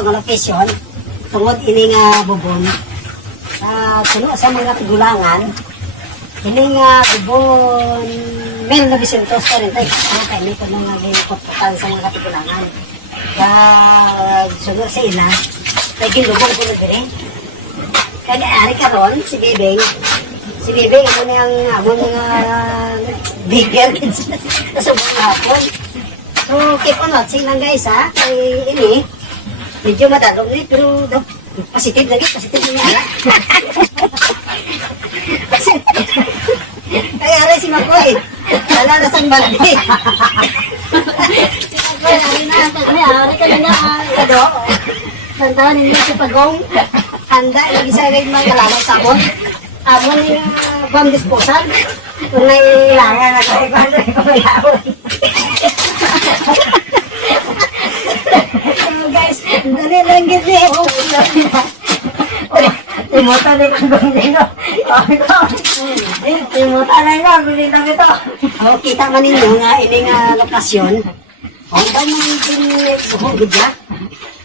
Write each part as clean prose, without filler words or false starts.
location tungod ini nga bubon puno sa mga tigulangan ini nga bubon meron na bisintos pa rin tayo kaya may ko nang naging sa mga tigulangan sunod sa ila tayo ginlubong ko na din kaya ari karon si Bebeng ako na yung amon nga bigger sa buong hapon. So, keep on watching lang guys ha. Kaya ini, medyo madalog na pero positive lagi, positive na nga. Kaya aray si Makoy, wala na sang balde. Si Makoy, aray ka na kado. Tantahan ninyo si Pagong, handa, nag-isa rin mga kalaman sa amon. Amon yung bomb disposal. Kung nailangan na kasi paano yung kamayawon. So guys, dali lang gini. Timuta na yung gulino. Timuta na yung gulino ito. Kita man ninyo nga ini nga lokasyon. Ang dami yung buhok gidya.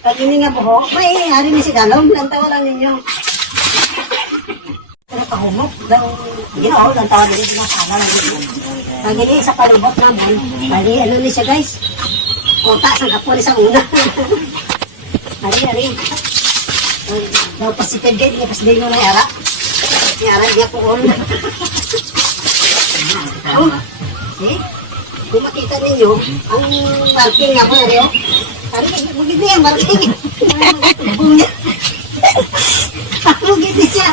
Pag ini nga buhok, may hari ni si Dalong. Lantawa lang ninyo. Pero pahumok daw, ginoo, lang tawag nila sinasala lang dito. Pag ini sa palubot naman, bali ano ni siya guys, kota sa kapon sa una. Hari. Daw positive gate, hindi pasiday mo na yara. Yara, hindi ako on. Kung makita ninyo, ang marking nga po na rin, hari, magiging niya, marking. Magiging siya.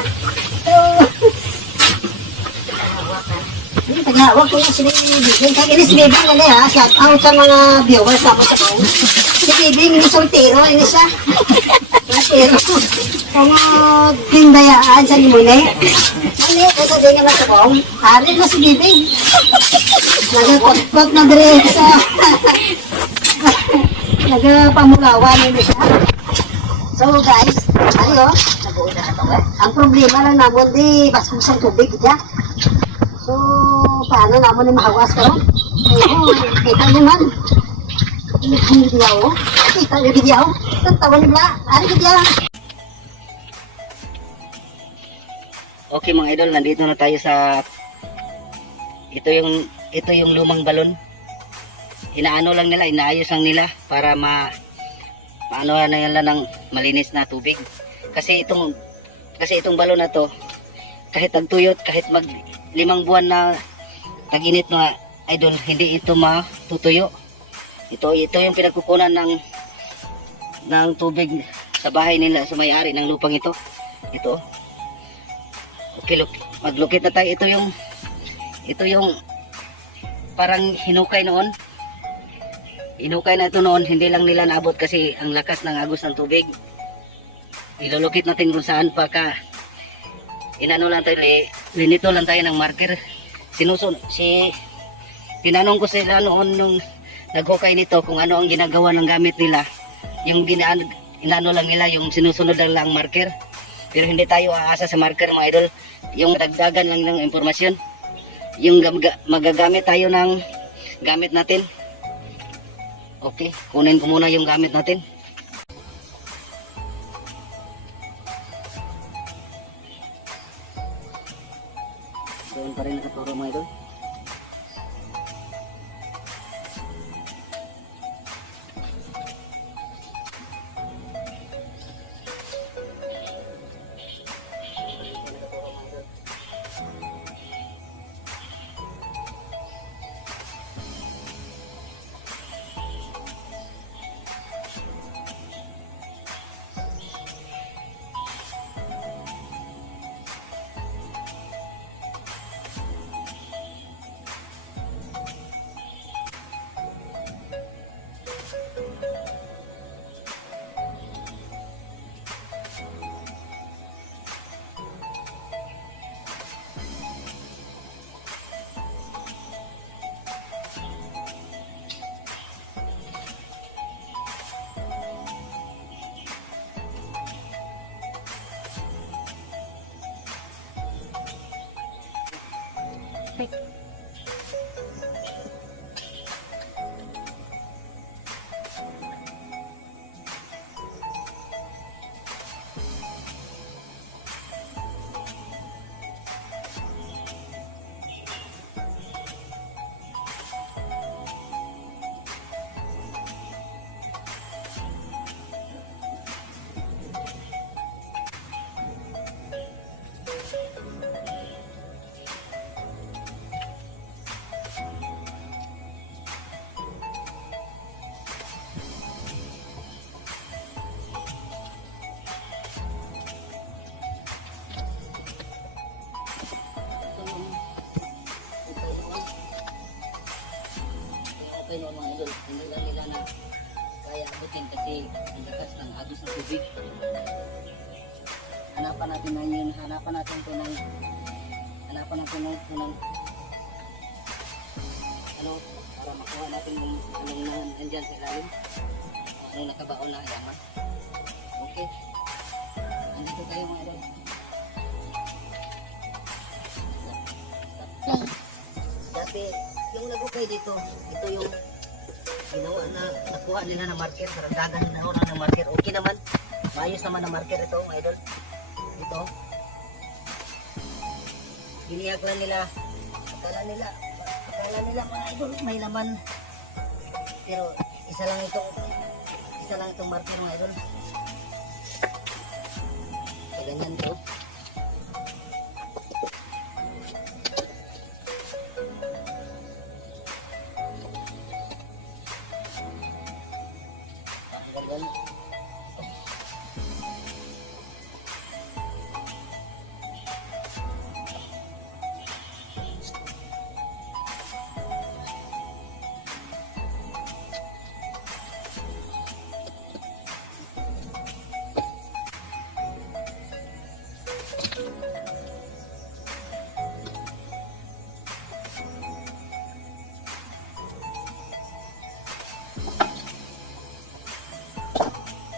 Tagawag ko yung sinibigay. Kaya ini si Bibing na ha. Shout out sa mga viewers ako sa kong. Si Bibing ini soltero. Ini siya. Soltero. Kaya pindayaan sa limune. Ano kaya sa din naman sa kong. Hari na si Bibing. Nagkot-kot na diretso. Nagpamulawan ini siya. So guys, ayo. Ang problema lang naman di basbusang tubig diya. So, paano naman yung mahawas ko? Kita nyo man. Kita nyo video. Tawa nyo ba? Ano video? Okay mga idol, nandito na tayo sa ito yung lumang balon. Inaano lang nila, inaayos lang nila para paano na nila ng malinis na tubig. Kasi itong balon na to, kahit nagtuyot, kahit 5 buwan na tag-init mga idol, hindi ito matutuyo. Ito yung pinagkukunan ng tubig sa bahay nila, sa may-ari ng lupang ito. Ito. Okay, maglukit na tayo. Ito yung parang hinukay noon. Hinukay na ito noon, hindi lang nila naabot kasi ang lakas ng agos ng tubig. Ilulukit natin kung saan pa ka. Inano lang tayo, linito lang tayo ng marker. Tinanong ko sila noon nung naghukay nito kung ano ang ginagawa ng gamit nila. Yung inano lang nila, yung sinusunod lang ang marker. Pero hindi tayo aasa sa marker mga idol. Yung dagdagan lang ng impormasyon. Yung magagamit tayo ng gamit natin. Okay, kunin ko muna yung gamit natin. Doon pa rin nakaturo mga idol. bukay noon mga idol. Hindi lang nila na kaya abutin kasi ang lakas ng agos ng tubig. Hanapan natin na yun, hanapan natin ito ng ano, para makuha natin yung anong nandyan sa ilalim, anong nakabaon na yaman. Okay, andito tayo mga idol. Dati yung nagukay dito, ito yung ginawa na nakuha nila na marker, karagdagan nila ng marker. Okay naman, maayos naman na marker ito mga idol. Ito giniyag lang nila, akala nila mga idol may laman, pero isa lang itong marker mga idol. So, ganyan to. Ganyan.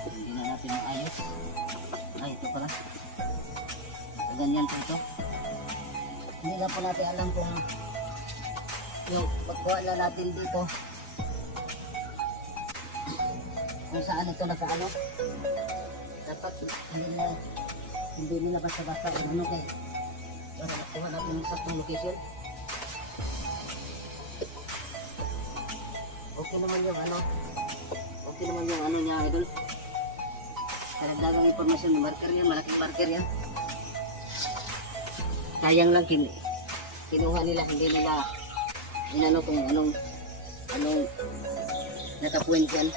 Hindi na natin maayos. Ay, ito pala. Ganyan po ito. Hindi na po natin alam kung yung pagkuha na natin dito kung saan ito nakaano. Dapat hindi nila basta-basta ano kay para makuha natin sa location. Okay naman yung ano. Okay naman yung ano niya idol. Karagdagang impormasyon ng marker yan, malaking marker yan. Sayang lang kinuha nila, hindi nila inano kung anong nakapuwent yan.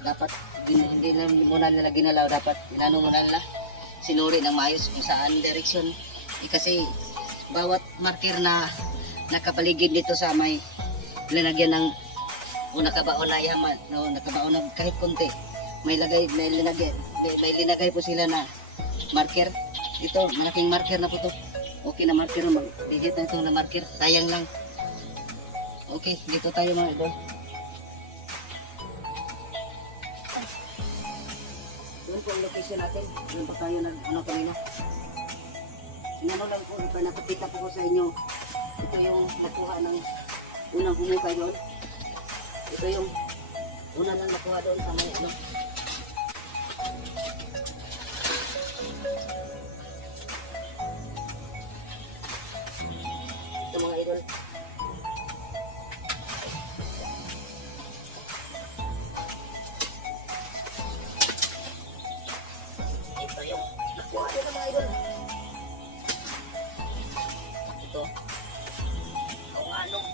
Dapat hindi lang muna nila ginalaw, dapat inano muna nila sinuri ng maayos kung saan direction. Kasi bawat marker na nakapaligid dito sa may linagyan ng nakabaon na yaman, nakabaon na kahit konti. May linagay po sila na marker. Ito, malaking marker na po to. Okay na marker na mag-digit na itong na marker. Sayang lang. Okay, dito tayo mga idol. Doon po ang location natin. Doon pa tayo kanina. Inano lang po, napapita po ko sa inyo. Ito yung nakuha ng unang humukay doon. Ito yung una nang nakuha doon sa may ano. Ito mga idol. Ito yung nakuha doon mga idol. Ito. Kung anong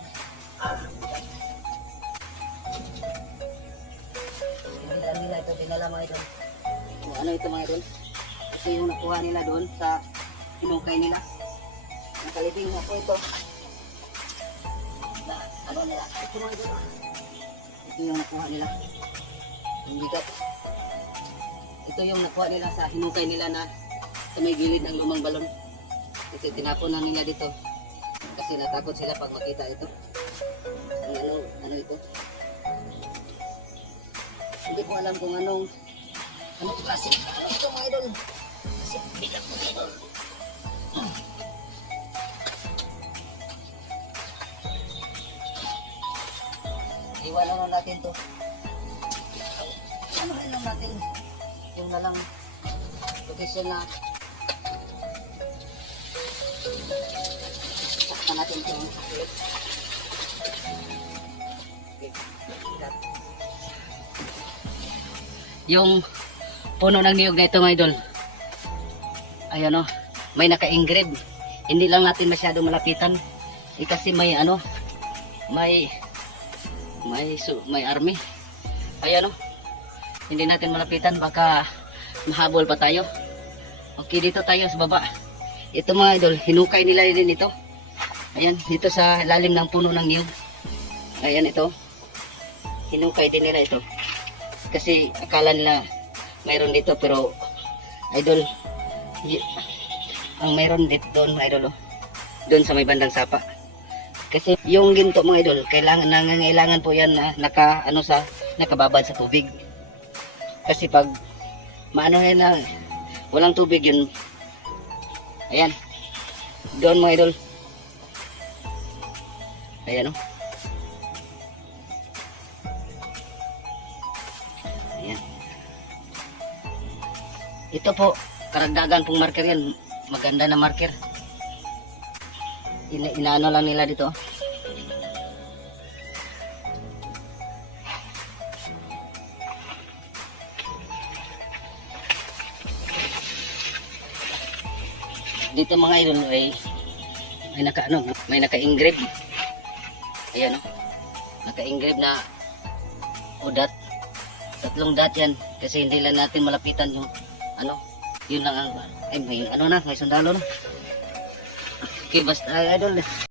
nila ito dinala mga idol. Kung ano ito mga idol. Ito yung nakuha nila doon sa hinukay nila. Nakalibing na po ito. Na, ano nila? Ito mga idol. Ito yung nakuha nila. Yung bigat. Ito yung nakuha nila sa hinukay nila na sa may gilid ng lumang balon. Kasi tinapon na nila dito. Kasi natakot sila pag makita ito. Ano ito? Hindi ko alam kung anong klase. Ano ito mga idol? Kasi bilang mga idol. Iwanan na natin to. Ano lang natin? Yung nalang location na sakta natin ito. Yung puno ng niyog na ito mga idol, ayan o, may naka-engrave. Hindi lang natin masyado malapitan kasi may ano, may army. Ayan o, hindi natin malapitan, baka mahabol pa tayo. Okay, dito tayo sa baba. Ito mga idol, hinukay nila din ito. Ayan, dito sa lalim ng puno ng niyog. Ayan ito. Hinukay din nila ito. Kasi akala nila mayroon dito pero idol, ang mayroon dito doon mga idol, oh. Doon sa may bandang sapa. Kasi yung ginto mga idol, nangangailangan po yan na nakababad sa tubig. Kasi pag maano yan na walang tubig yun, ayan, doon mga idol, ayan o. Ayan. Ito po, karagdagan pong marker yan. Maganda na marker. Inaano lang nila dito. Dito mga idol ay may naka-engrave. Ayan oh. Naka-engrave na udat. 3 dot yan kasi hindi lang natin malapitan yung yun lang ang may sundalo na. Okay, basta idol.